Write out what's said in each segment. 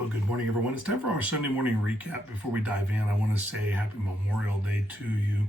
Well, good morning, everyone. It's time for our Sunday morning recap. Before we dive in, I want to say happy Memorial Day to you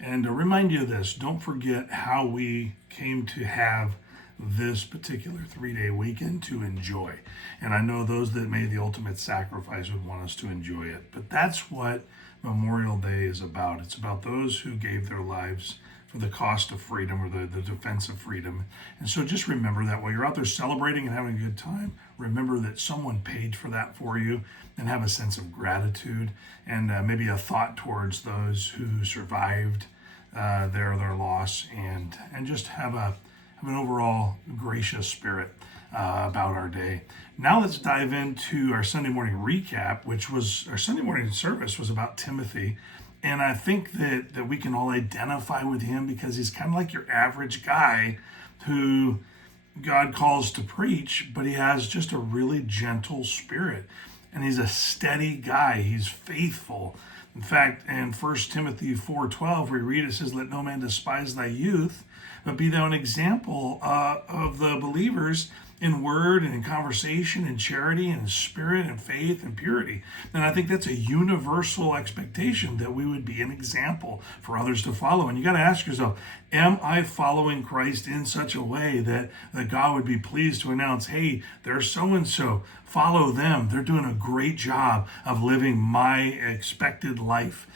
and remind you of this. Don't forget how we came to have this particular 3-day weekend to enjoy. And I know those that made the ultimate sacrifice would want us to enjoy it. But that's what Memorial Day is about. It's about those who gave their lives for the cost of freedom or the defense of freedom. And so just remember that while you're out there celebrating and having a good time, remember that someone paid for that for you, and have a sense of gratitude and maybe a thought towards those who survived their loss, and just have an overall gracious spirit about our day. Now let's dive into our Sunday morning recap, which was our Sunday morning service was about Timothy. And I think that we can all identify with him because he's kind of like your average guy who God calls to preach, but he has just a really gentle spirit. And he's a steady guy. He's faithful. In fact, in 1 Timothy 4:12, we read, it says, "Let no man despise thy youth, but be thou an example of the believers in word and in conversation and charity and in spirit and faith and purity." And I think that's a universal expectation, that we would be an example for others to follow. And you got to ask yourself, am I following Christ in such a way that God would be pleased to announce, hey, there's so-and-so, follow them. They're doing a great job of living my expected life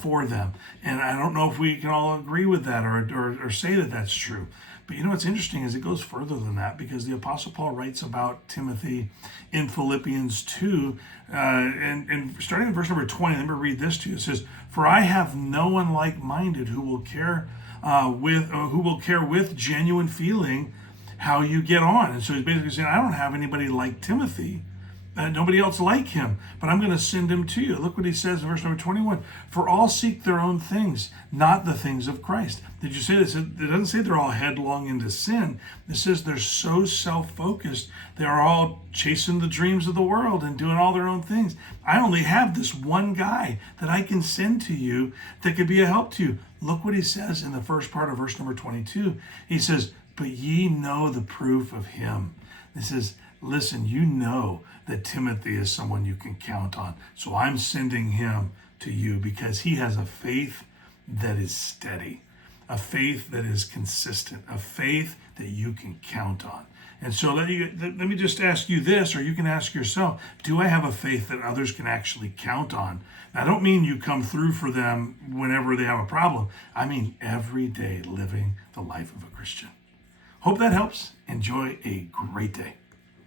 for them. And I don't know if we can all agree with that or say that that's true. But you know what's interesting is it goes further than that, because the Apostle Paul writes about Timothy in Philippians 2, and starting in verse number 20, let me read this to you. It says, "For I have no one like-minded who will care with genuine feeling how you get on." And so he's basically saying, I don't have anybody like Timothy. Nobody else like him, but I'm going to send him to you. Look what he says in verse number 21. "For all seek their own things, not the things of Christ." Did you say this? It doesn't say they're all headlong into sin. It says they're so self-focused. They are all chasing the dreams of the world and doing all their own things. I only have this one guy that I can send to you that could be a help to you. Look what he says in the first part of verse number 22. He says, "But ye know the proof of him." It says, listen, you know that Timothy is someone you can count on. So I'm sending him to you because he has a faith that is steady, a faith that is consistent, a faith that you can count on. And so let me just ask you this, or you can ask yourself, do I have a faith that others can actually count on? I don't mean you come through for them whenever they have a problem. I mean every day living the life of a Christian. Hope that helps. Enjoy a great day.